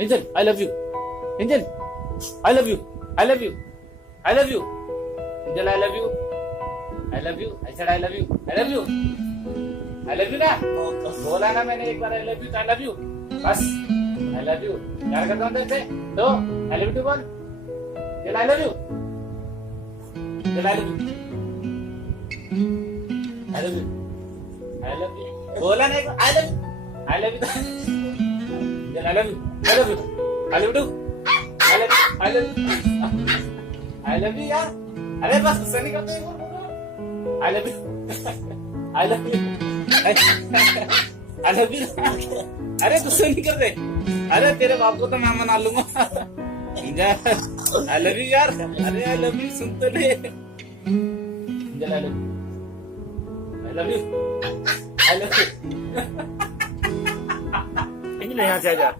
Angel I love you, angel I love you, I love you, I love you, angel I love you, I love you, I said I love you, I love you, I love you ना, बोला ना मैंने एक बार I love you, I love you, बस I love you, प्यार करता हूँ तेरे से, तो आई लव यू बोल, angel I love you, angel I love you, I love you, I love you, बोला ना एक बार I love you, I love you, angel I love you, I love you, I love you, I love you, I love you, I love you यार, अरे बस गुस्सा नहीं करते, I love you, I love you, I love you, अरे गुस्सा नहीं करते, अरे तेरे बाप को तो मैं मना लूंगा, आई लव यू यार, अरे आई लव यू सुन तो ले, आई love you, I love you, I love you, angel यहाँ से आ जा।